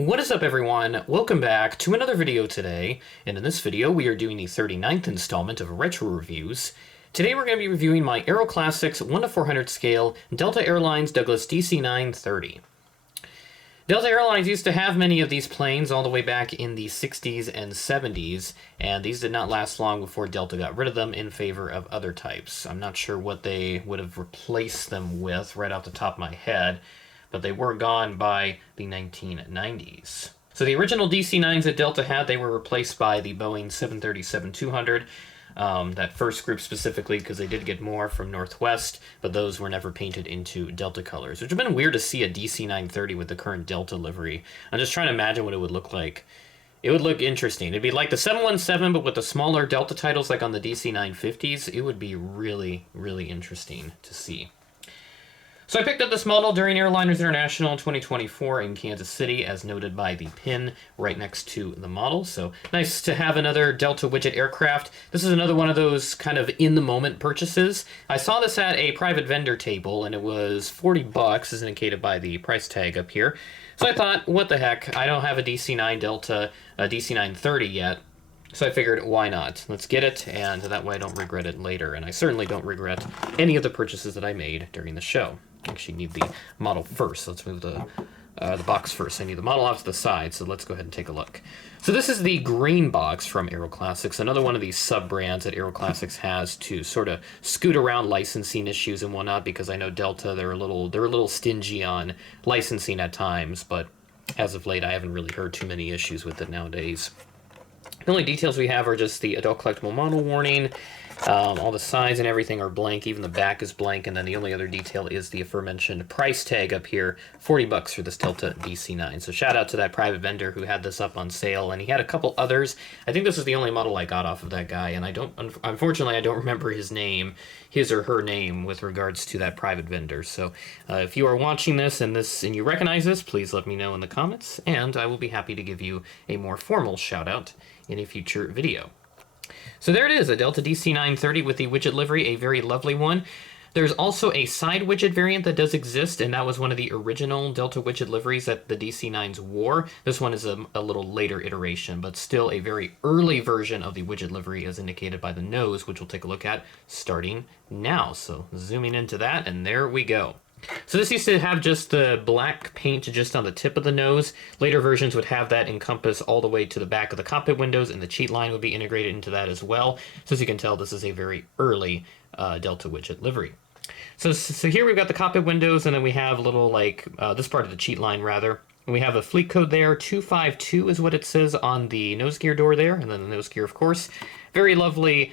What is up, everyone? Welcome back to another video today, and in this video we are doing the 39th installment of Retro Reviews. Today we're going to be reviewing my Aeroclassics 1:400 scale Delta Airlines Douglas DC-9-30. Delta Airlines used to have many of these planes all the way back in the 60s and 70s, and these did not last long before Delta got rid of them in favor of other types. I'm not sure what they would have replaced them with right off the top of my head, but they were gone by the 1990s. So the original DC-9s that Delta had, they were replaced by the Boeing 737-200, that first group specifically, because they did get more from Northwest, but those were never painted into Delta colors, which would have been weird to see a DC-9-30 with the current Delta livery. I'm just trying to imagine what it would look like. It would look interesting. It'd be like the 717, but with the smaller Delta titles like on the DC-950s. It would be really, really interesting to see. So I picked up this model during Airliners International in 2024 in Kansas City, as noted by the pin right next to the model. So nice to have another Delta widget aircraft. This is another one of those kind of in-the-moment purchases. I saw this at a private vendor table, and it was 40 bucks, as indicated by the price tag up here. So I thought, what the heck, I don't have a DC-9 Delta, a DC-9-30 yet. So I figured, why not? Let's get it, and that way I don't regret it later. And I certainly don't regret any of the purchases that I made during the show. Actually need the model first. Let's move the box first. I need the model off to the side, so let's go ahead and take a look. So this is the green box from Aeroclassics, another one of these sub-brands that Aeroclassics has to sort of scoot around licensing issues and whatnot, because I know Delta, they're a little stingy on licensing at times, but as of late I haven't really heard too many issues with it nowadays. The only details we have are just the adult collectible model warning. All the sides and everything are blank, even the back is blank, and then the only other detail is the aforementioned price tag up here, 40 bucks for this Delta DC-9. So shout out to that private vendor who had this up on sale, and he had a couple others. I think this is the only model I got off of that guy, and unfortunately I don't remember his name, his or her name, with regards to that private vendor. So if you are watching this and you recognize this, please let me know in the comments, and I will be happy to give you a more formal shout out in a future video. So there it is, a Delta DC-9-30 with the widget livery, a very lovely one. There's also a side widget variant that does exist, and that was one of the original Delta widget liveries that the DC-9s wore. This one is a little later iteration, but still a very early version of the widget livery as indicated by the nose, which we'll take a look at starting now. So zooming into that, and there we go. So this used to have just the black paint just on the tip of the nose. Later versions would have that encompass all the way to the back of the cockpit windows, and the cheat line would be integrated into that as well. So as you can tell, this is a very early Delta widget livery. So here we've got the cockpit windows, and then we have a little, like, this part of the cheat line, rather. And we have a fleet code there, 252 is what it says on the nose gear door there, and then the nose gear, of course. Very lovely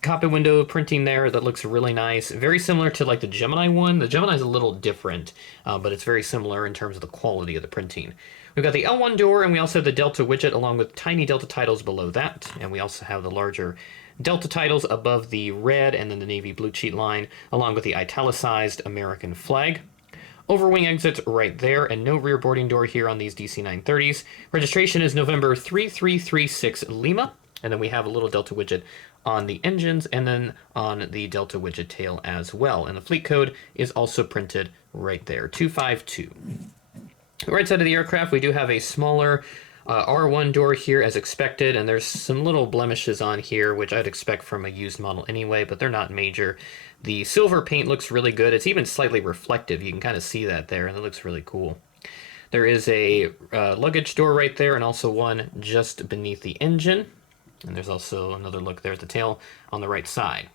cockpit window printing there that looks really nice. Very similar to like the Gemini one. The Gemini is a little different, but it's very similar in terms of the quality of the printing. We've got the L1 door, and we also have the Delta widget along with tiny Delta titles below that. And we also have the larger Delta titles above the red and then the navy blue cheat line, along with the italicized American flag. Overwing exits right there, and no rear boarding door here on these DC-930s. Registration is November 3336 Lima. And then we have a little Delta widget on the engines and then on the Delta widget tail as well. And the fleet code is also printed right there, 252. Right side of the aircraft, we do have a smaller R1 door here as expected, and there's some little blemishes on here, which I'd expect from a used model anyway, but they're not major. The silver paint looks really good. It's even slightly reflective. You can kind of see that there, and it looks really cool. There is a luggage door right there, and also one just beneath the engine. And there's also another look there at the tail on the right side.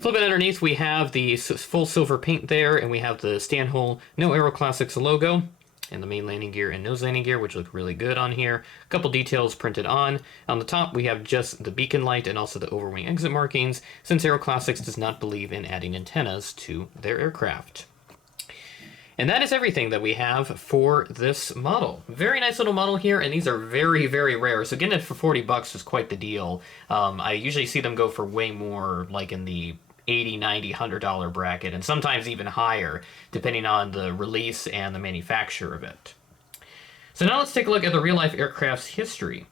Flipping underneath, we have the full silver paint there, and we have the stand hole, no Aeroclassics logo, and the main landing gear and nose landing gear, which look really good on here. A couple details printed on. On the top, we have just the beacon light and also the overwing exit markings, since Aeroclassics does not believe in adding antennas to their aircraft. And that is everything that we have for this model. Very nice little model here, and these are very, very rare. So getting it for 40 bucks was quite the deal. I usually see them go for way more, like in the $80, $90, $100 bracket, and sometimes even higher, depending on the release and the manufacturer of it. So now let's take a look at the real-life aircraft's history.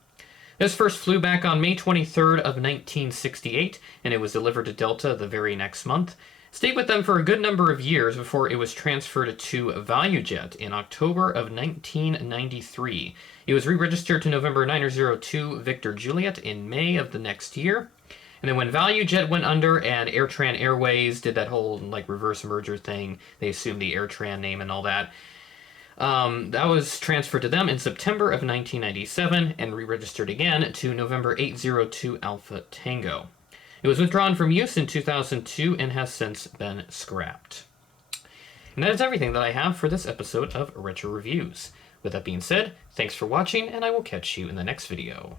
This first flew back on May 23rd of 1968, and it was delivered to Delta the very next month. Stayed with them for a good number of years before it was transferred to ValueJet in October of 1993. It was re-registered to November 902 Victor Juliet in May of the next year. And then when ValueJet went under and AirTran Airways did that whole reverse merger thing, they assumed the AirTran name and all that. That was transferred to them in September of 1997 and re-registered again to November 802 Alpha Tango. It was withdrawn from use in 2002 and has since been scrapped. And that is everything that I have for this episode of Retro Reviews. With that being said, thanks for watching, and I will catch you in the next video.